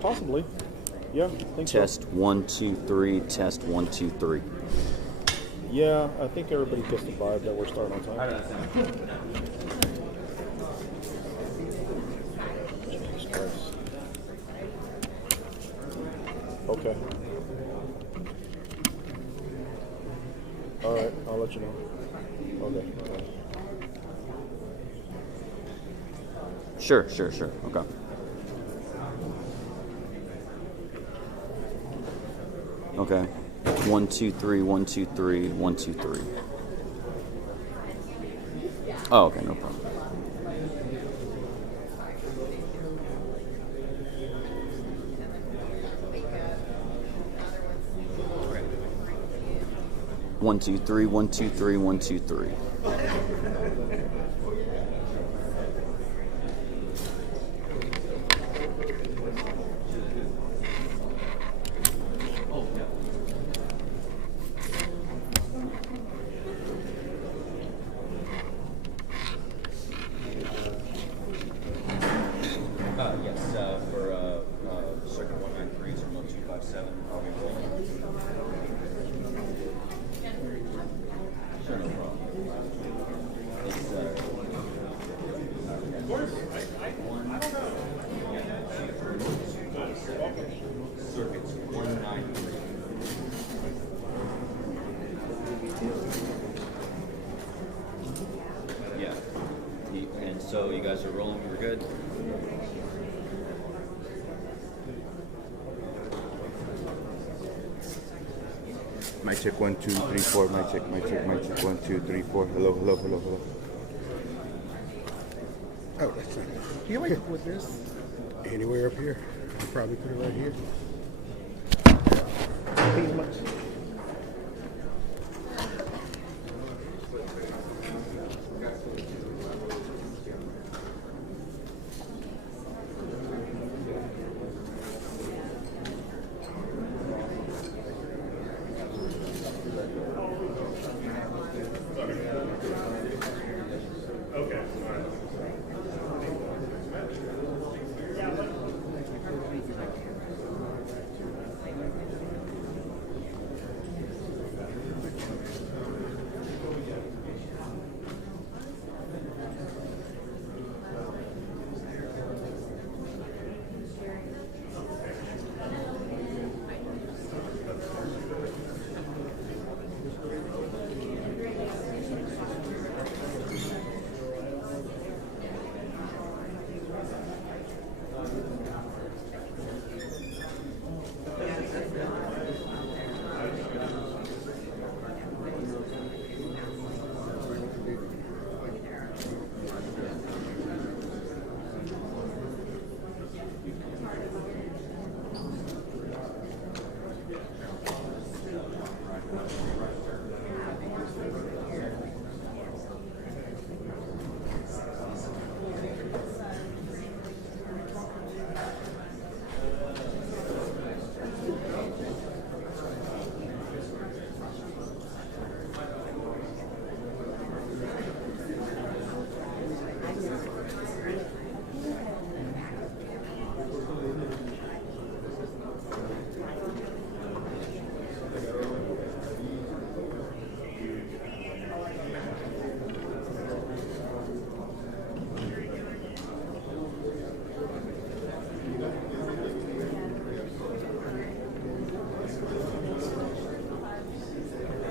Possibly. Yeah, I think Test so. 1 2 3. Test 1 2 3. Yeah, I think everybody testified that we're starting on time. Jesus Christ. Okay. All right, I'll let you know. Okay. Sure. Okay. Okay. 1 2 3. 1 2 3. 1 2 3. Oh, okay, no problem. One, two, three, 1 2 3, 1 2 3. Yes, for circuit 193, terminal 257, are we rolling? Sure, no problem. It's, circuits 193. Yeah. And so you guys are rolling, we're good? Mic check 1 2 3 4. Mic check 1 2 3 4. Hello. Oh, that's not good. Do you like to put this anywhere up here? I'll probably put it right here. Thank you much.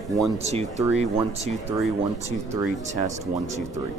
One, two, three, 1 2 3, 1 2 3. Test 1 2 3.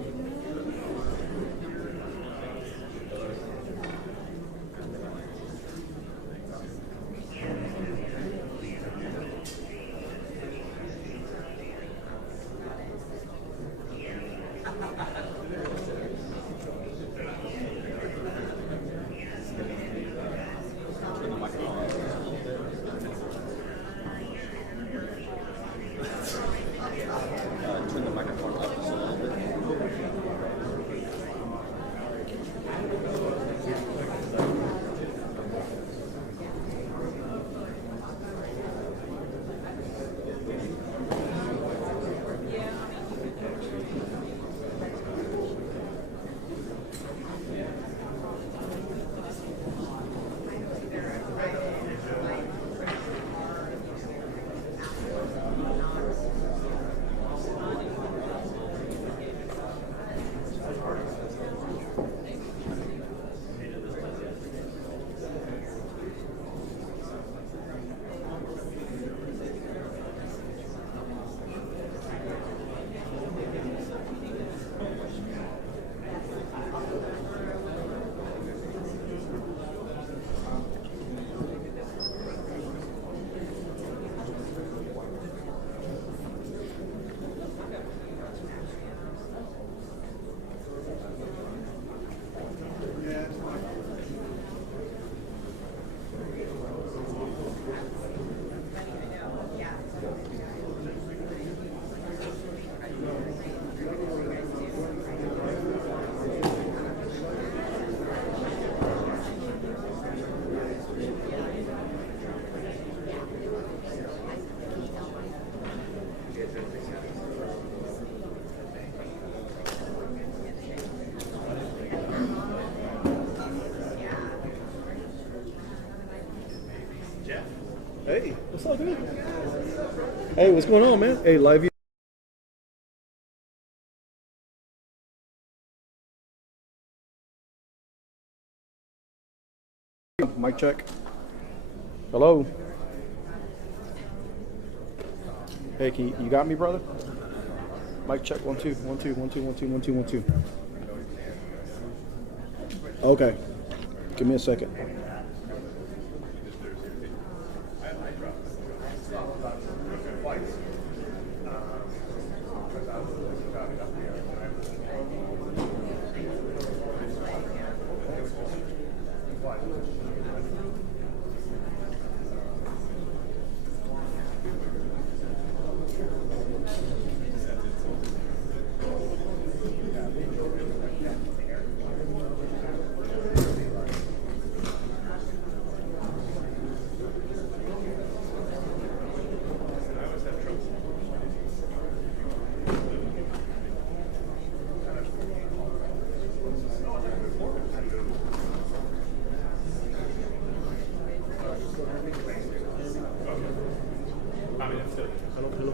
Turn the microphone up just a little bit. Hey, what's up, dude? Hey, what's going on, man? Hey, live. Mic check. Hello. Hey, you got me, brother? Mic check. 1 2 1 2 1 2 1 2 1 2 1 2. Okay. Give me a second.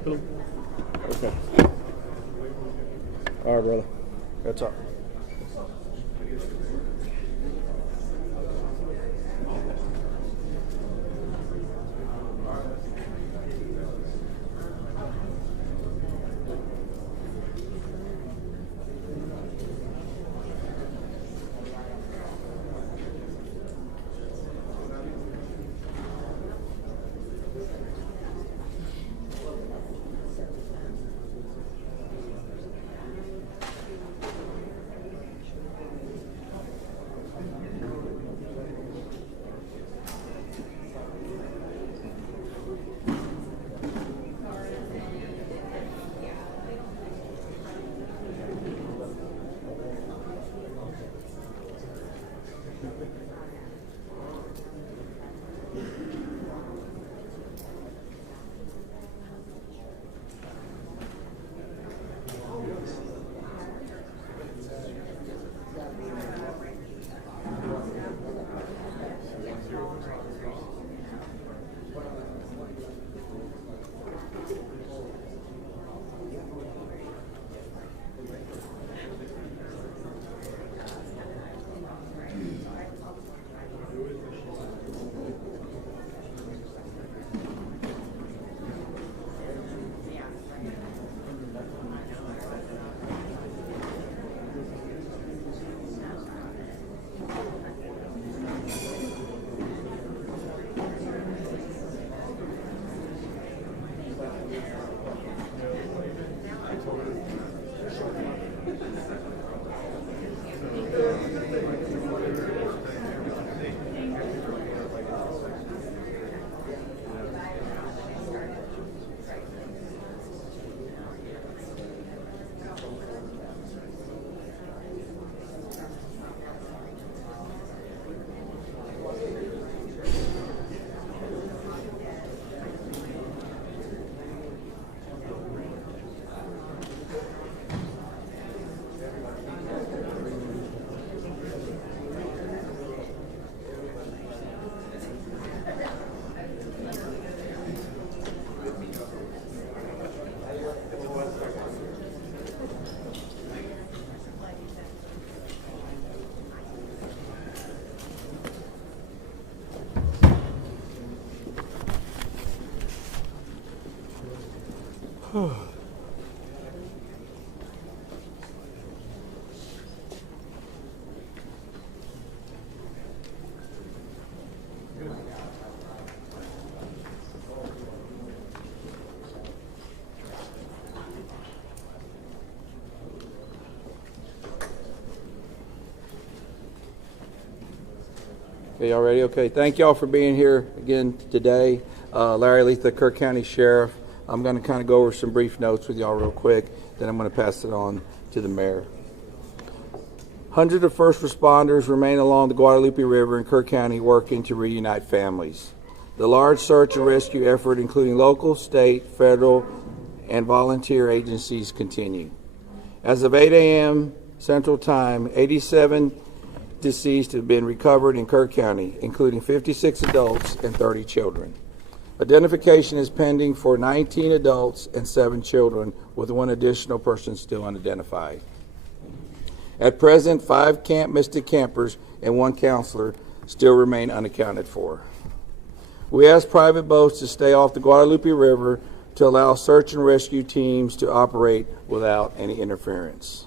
Hello. Okay. All right, brother. That's up. Okay, y'all ready? Okay, thank y'all for being here again today. Larry Leith, the Kerr County Sheriff. I'm going to kind of go over some brief notes with y'all real quick, then I'm going to pass it on to the mayor. Hundreds of first responders remain along the Guadalupe River in Kerr County working to reunite families. The large search and rescue effort, including local, state, federal, and volunteer agencies, continue. As of 8 a.m. Central Time, 87 deceased have been recovered in Kerr County, including 56 adults and 30 children. Identification is pending for 19 adults and 7 children, with 1 additional person still unidentified. At present, 5 Camp Mystic campers and 1 counselor still remain unaccounted for. We ask private boats to stay off the Guadalupe River to allow search and rescue teams to operate without any interference.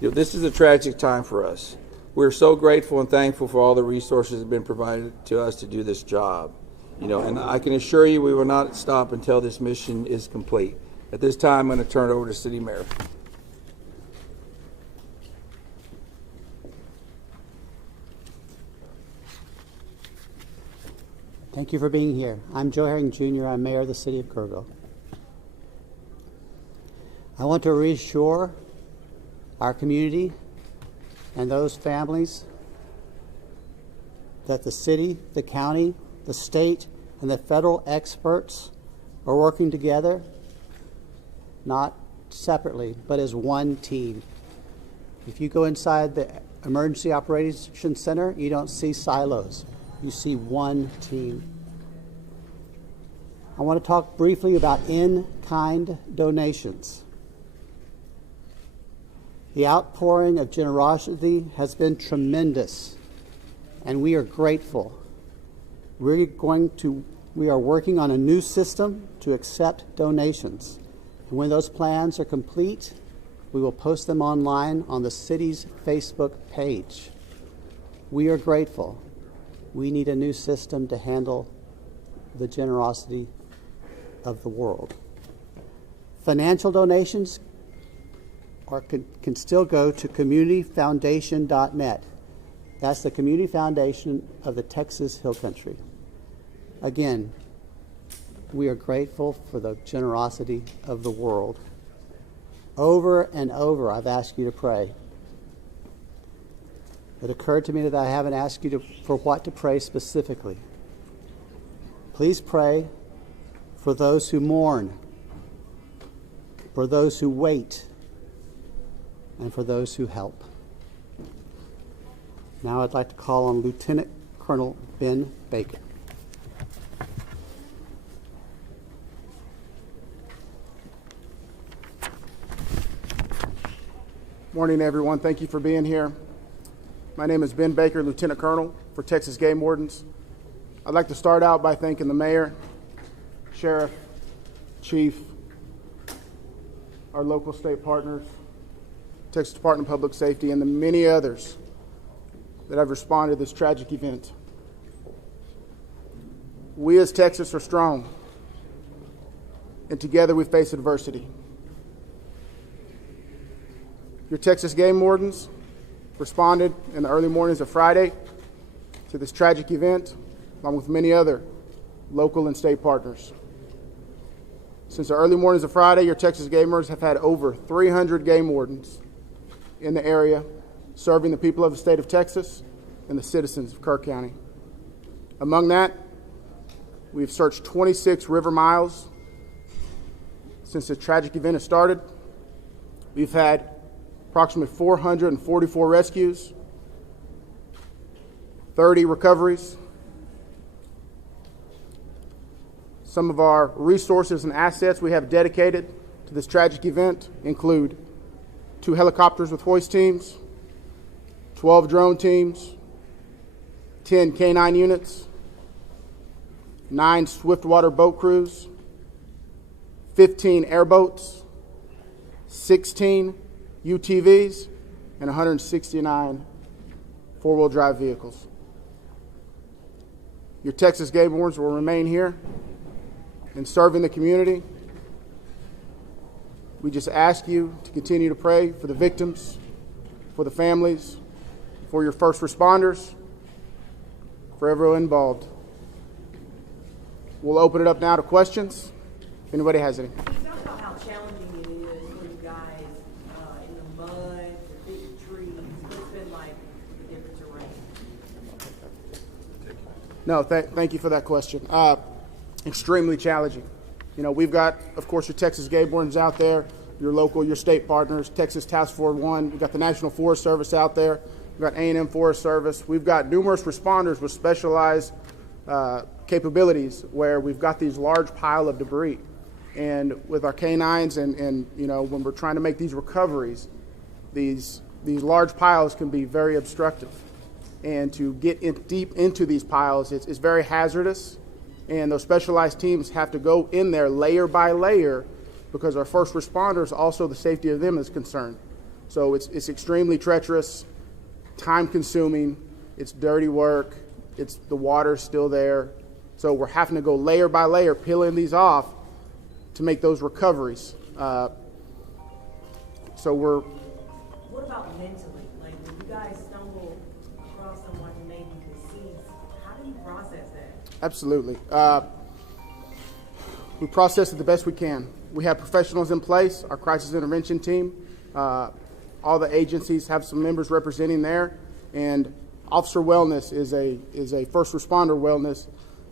This is a tragic time for us. We're so grateful and thankful for all the resources that have been provided to us to do this job. And I can assure you we will not stop until this mission is complete. At this time, I'm going to turn it over to City Mayor. Thank you for being here. I'm Joe Herring Jr. I'm Mayor of the City of Kerrville. I want to reassure our community and those families that the city, the county, the state, and the federal experts are working together, not separately, but as one team. If you go inside the Emergency Operations Center, you don't see silos. You see one team. I want to talk briefly about in-kind donations. The outpouring of generosity has been tremendous, and we are grateful. We are working on a new system to accept donations. And when those plans are complete, we will post them online on the city's Facebook page. We are grateful. We need a new system to handle the generosity of the world. Financial donations can still go to communityfoundation.net. That's the community foundation of the Texas Hill Country. Again, we are grateful for the generosity of the world. Over and over, I've asked you to pray. It occurred to me that I haven't asked you for what to pray specifically. Please pray for those who mourn, for those who wait, and for those who help. Now I'd like to call on Lieutenant Colonel Ben Baker. Morning, everyone. Thank you for being here. My name is Ben Baker, Lieutenant Colonel for Texas Game Wardens. I'd like to start out by thanking the Mayor, Sheriff, Chief, our local state partners, Texas Department of Public Safety, and the many others that have responded to this tragic event. We as Texas are strong, and together we face adversity. Your Texas Game Wardens responded in the early mornings of Friday to this tragic event, along with many other local and state partners. Since the early mornings of Friday, your Texas Game Wardens have had over 300 game wardens in the area, serving the people of the state of Texas and the citizens of Kerr County. Among that, we've searched 26 river miles since the tragic event has started. We've had approximately 444 rescues, 30 recoveries. Some of our resources and assets we have dedicated to this tragic event include 2 helicopters with hoist teams, 12 drone teams, 10 K9 units, 9 swiftwater boat crews, 15 airboats, 16 UTVs, and 169 four-wheel drive vehicles. Your Texas Game Wardens will remain here and serving the community. We just ask you to continue to pray for the victims, for the families, for your first responders, for everyone involved. We'll open it up now to questions, if anybody has any. Can you talk about how challenging it is for you guys in the mud, the big trees? What's been like the different terrain? No, thank you for that question. Extremely challenging. We've got, of course, your Texas Game Wardens out there, your local, your state partners, Texas Task Force 1. We've got the National Forest Service out there. We've got A&M Forest Service. We've got numerous responders with specialized capabilities where we've got these large pile of debris. And with our canines and when we're trying to make these recoveries, these large piles can be very obstructive. And to get deep into these piles, it's very hazardous. And those specialized teams have to go in there layer by layer because our first responders, also the safety of them is concerned. So it's extremely treacherous, time-consuming, it's dirty work, the water's still there. So we're having to go layer by layer, peeling these off to make those recoveries. What about mentally? Like when you guys stumble across someone who may be deceased, how do you process that? Absolutely. We process it the best we can. We have professionals in place, our crisis intervention team. All the agencies have some members representing there, and officer wellness is a first responder wellness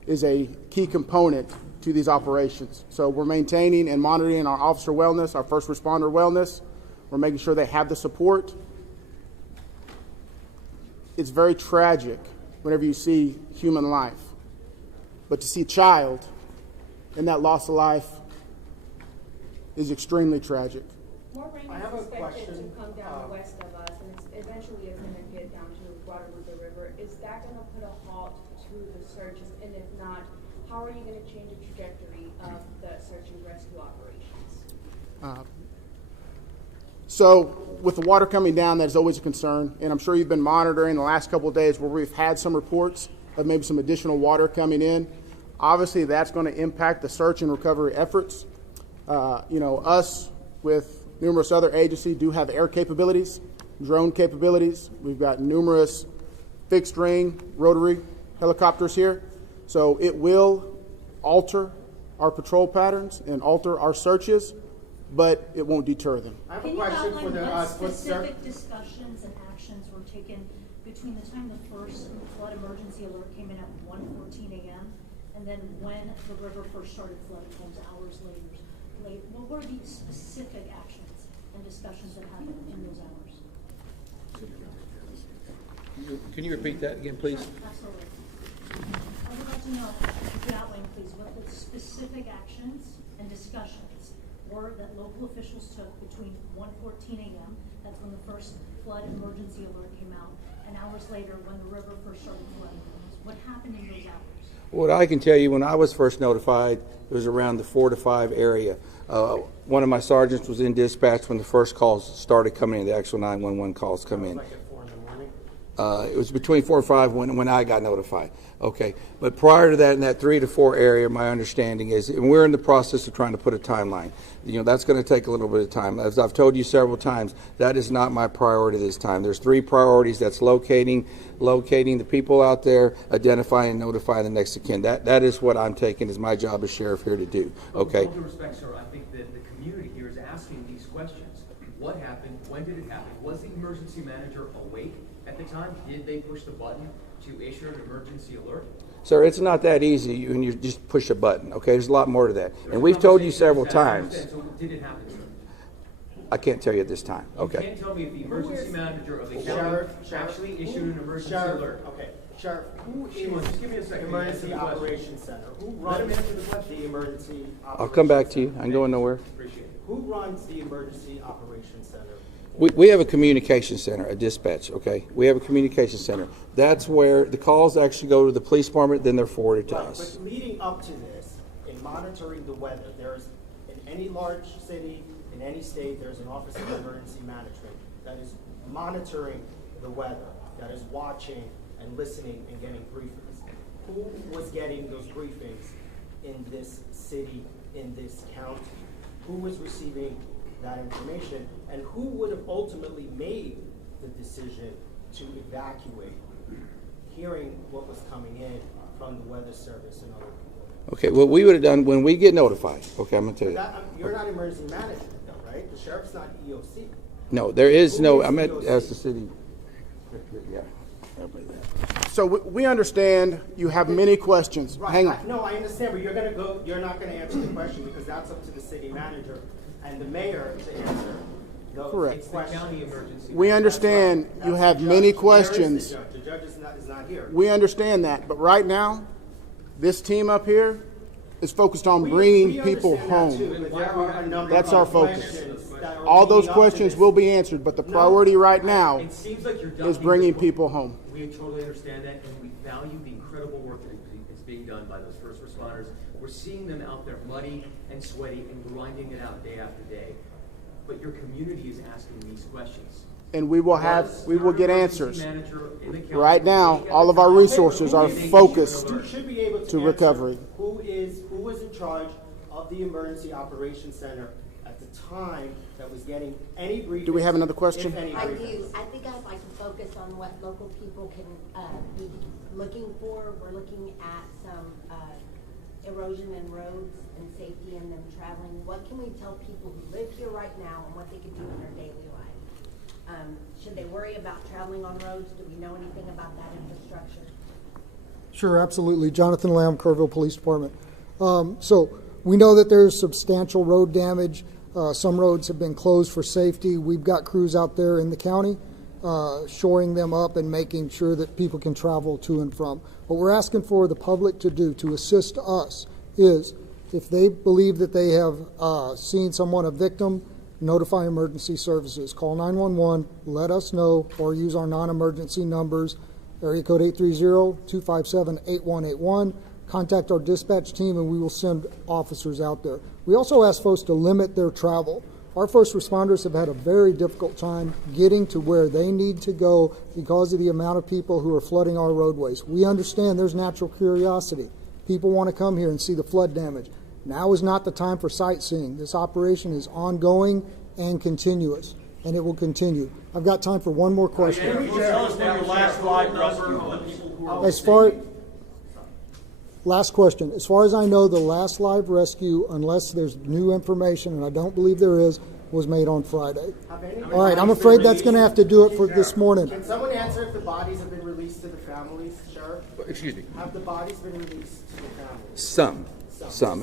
is a key component to these operations. So we're maintaining and monitoring our officer wellness, our first responder wellness. We're making sure they have the support. It's very tragic whenever you see human life, but to see a child in that loss of life is extremely tragic. More rain is expected to come down west of us, and eventually it's going to get down to Guadalupe River. Is that going to put a halt to the searches? And if not, how are you going to change the trajectory of the search and rescue operations? So with the water coming down, that is always a concern, and I'm sure you've been monitoring the last couple of days where we've had some reports of maybe some additional water coming in. Obviously, that's going to impact the search and recovery efforts. Us with numerous other agencies do have air capabilities, drone capabilities. We've got numerous fixed wing, rotary helicopters here. So it will alter our patrol patterns and alter our searches, but it won't deter them. I have a question for the specific discussions and actions were taken between the time the first flood emergency alert came in at 1:14 a.m. and then when the river first started flooding homes hours later. What were the specific actions and discussions that happened in those hours? Can you repeat that again, please? Absolutely. I would like to know, if you outline, please, what the specific actions and discussions were that local officials took between 1:14 a.m., that's when the first flood emergency alert came out, and hours later when the river first started flooding. What happened in those hours? What I can tell you, when I was first notified, it was around the 4 to 5 area. One of my sergeants was in dispatch when the first calls started coming in, the actual 911 calls come in. Like at 4 in the morning? It was between 4 and 5 when I got notified. Okay, but prior to that, in that 3 to 4 area, my understanding is, and we're in the process of trying to put a timeline. That's going to take a little bit of time. As I've told you several times, that is not my priority this time. There's 3 priorities. That's locating the people out there, identifying and notifying the next of kin. That is what I'm taking as my job as sheriff here to do. Okay. With all due respect, sir, I think that the community here is asking these questions. What happened? When did it happen? Was the emergency manager awake at the time? Did they push the button to issue an emergency alert? Sir, it's not that easy when you just push a button, okay? There's a lot more to that. And we've told you several times. So did it happen, sir? I can't tell you at this time, You okay? can't tell me if the emergency manager of the county actually issued an emergency alert. Okay, Sheriff, who Shimon, is just give me a second. Emergency Answer the question. Operations Center? Who Let him runs answer the question. the Emergency I'll come back to Operations you. I'm going nowhere. Appreciate it. Center? Who runs the Emergency Operations Center? We have a communication center, a dispatch, okay? We have a communication center. That's where the calls actually go to the police department, then they're forwarded to Right, us. but leading up to this, in monitoring the weather, there's, in any large city, in any state, there's an Office of Emergency Management that is monitoring the weather, that is watching and listening and getting briefings. Who was getting those briefings in this city, in this county? Who was receiving that information, and who would have ultimately made the decision to evacuate, hearing what was coming in from the Weather Service and other people? Okay, what we would have done when we get notified, okay, I'm going to tell you that. You're not emergency management, though, right? The sheriff's not EOC. No, there is Who no, is I meant EOC? as the city. Yeah. So we understand you have many questions. Right. Hang on. No, I understand, but you're not gonna answer the question because that's up to the city manager and the mayor to answer those Correct. questions. County emergency. We understand That's you the have judge. many There is the questions. judge. The judge is not here. We understand that, but right now, This team up here is focused on bringing people home. That's our focus. All those questions will be answered, but the priority right now It seems like you're is bringing people home. We totally understand that, and we value the incredible work that is being done by those first responders. We're seeing them out there muddy and sweaty and grinding it out day after day. But your community is asking these questions. And we will get answers. Manager in the county Right now, all of our resources are focused You should be able to to answer recovery. who was in charge of the emergency operations center at the time that was getting any briefings. Do we have another question? if any I briefings. do. I think I'd like to focus on what local people can be looking for. We're looking at some erosion in roads and safety and them traveling. What can we tell people who live here right now and what they can do in their daily life? Should they worry about traveling on roads? Do we know anything about that infrastructure? Sure, absolutely. Jonathan Lamb, Kerrville Police Department. So we know that there's substantial road damage. Some roads have been closed for safety. We've got crews out there in the county shoring them up and making sure that people can travel to and from. What we're asking for the public to do to assist us is if they believe that they have seen someone, a victim, notify emergency services. Call 911, let us know, or use our non-emergency numbers, area code 830-257-8181. Contact our dispatch team and we will send officers out there. We also ask folks to limit their travel. Our first responders have had a very difficult time getting to where they need to go because of the amount of people who are flooding our roadways. We understand there's natural curiosity. People want to come here and see the flood damage. Now is not the time for sightseeing. This operation is ongoing and continuous, and it will continue. I've got time for one more question. Last question. As far as I know, the last live rescue, unless there's new information, and I don't believe there is, was made on Friday. All right, I'm afraid that's going to have to do it for this morning. Can someone answer if the bodies have been released to the families, Sheriff? Excuse me. Have the bodies been released to the families? Some.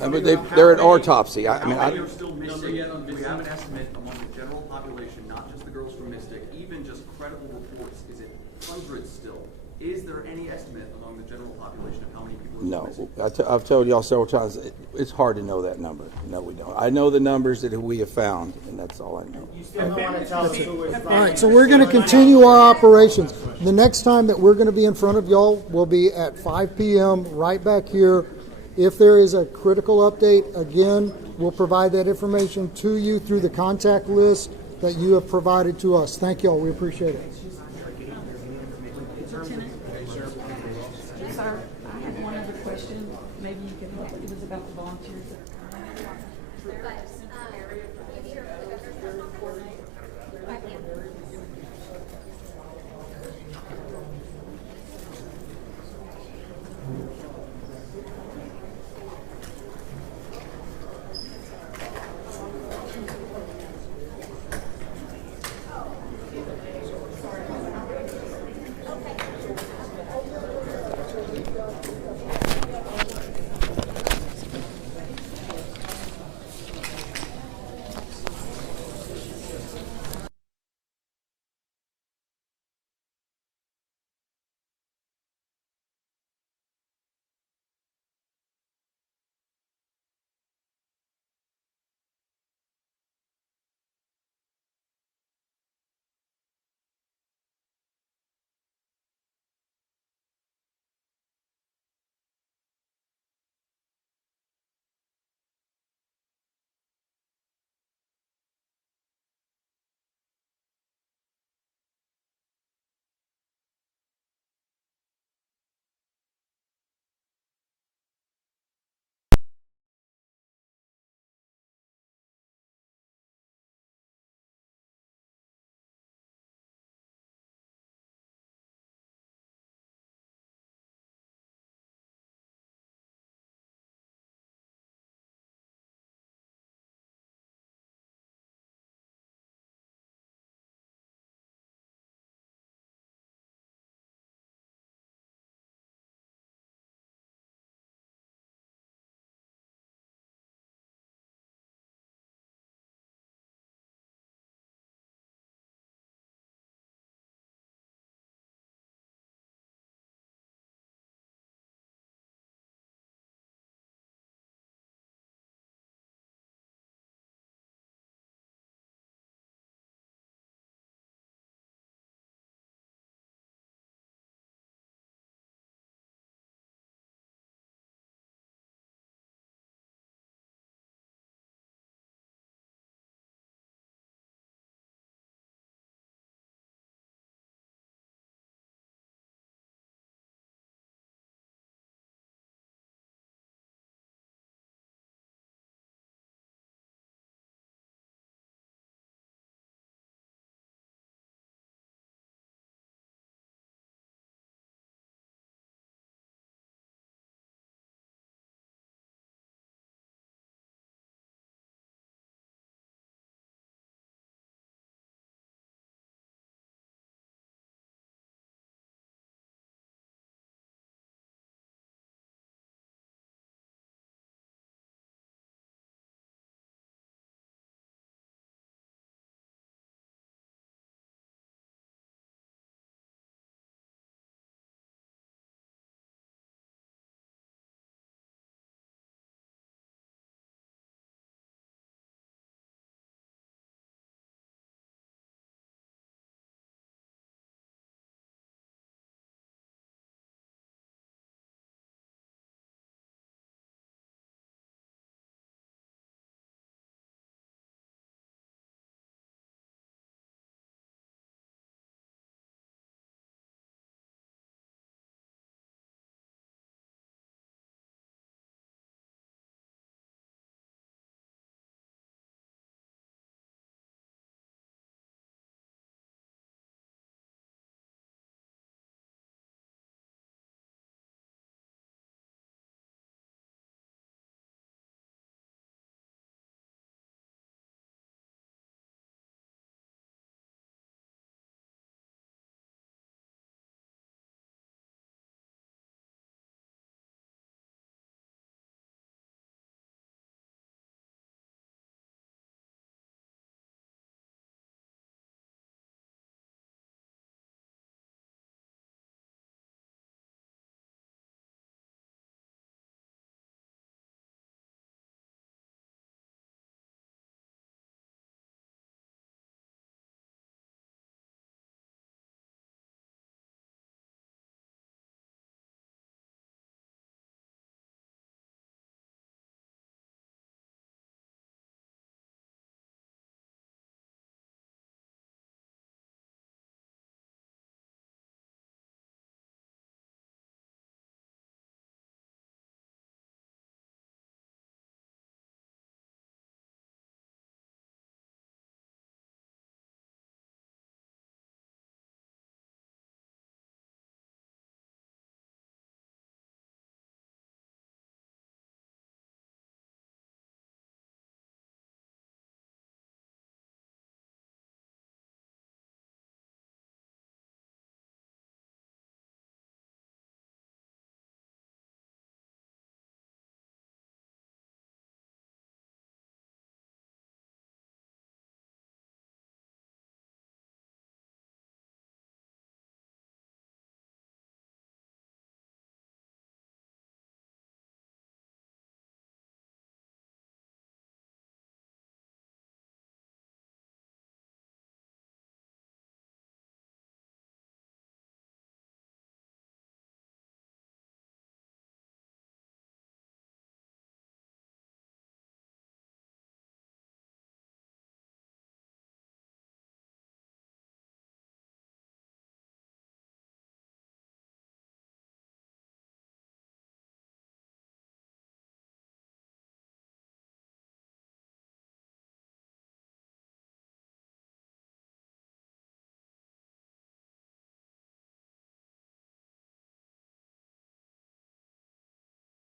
I mean, they're at autopsy. I mean, How many are still missing? Do we have an estimate among the general population, not just the girls from Mystic, even just credible reports? Is it hundreds still? Is there any estimate among the general population of how many people are still missing? I've told y'all several times, it's hard to know that number. No, we don't. I know the numbers that we have found, and that's all I know. You still don't want to tell us who was All right, so we're going to continue our operations. The next time that we're going to be in front of y'all will be at 5 p.m. right back here. If there is a critical update, again, we'll provide that information to you through the contact list that you have provided to us. Thank y'all. We appreciate it. Sir, I have one other question. Maybe you can help. It was about the volunteers that are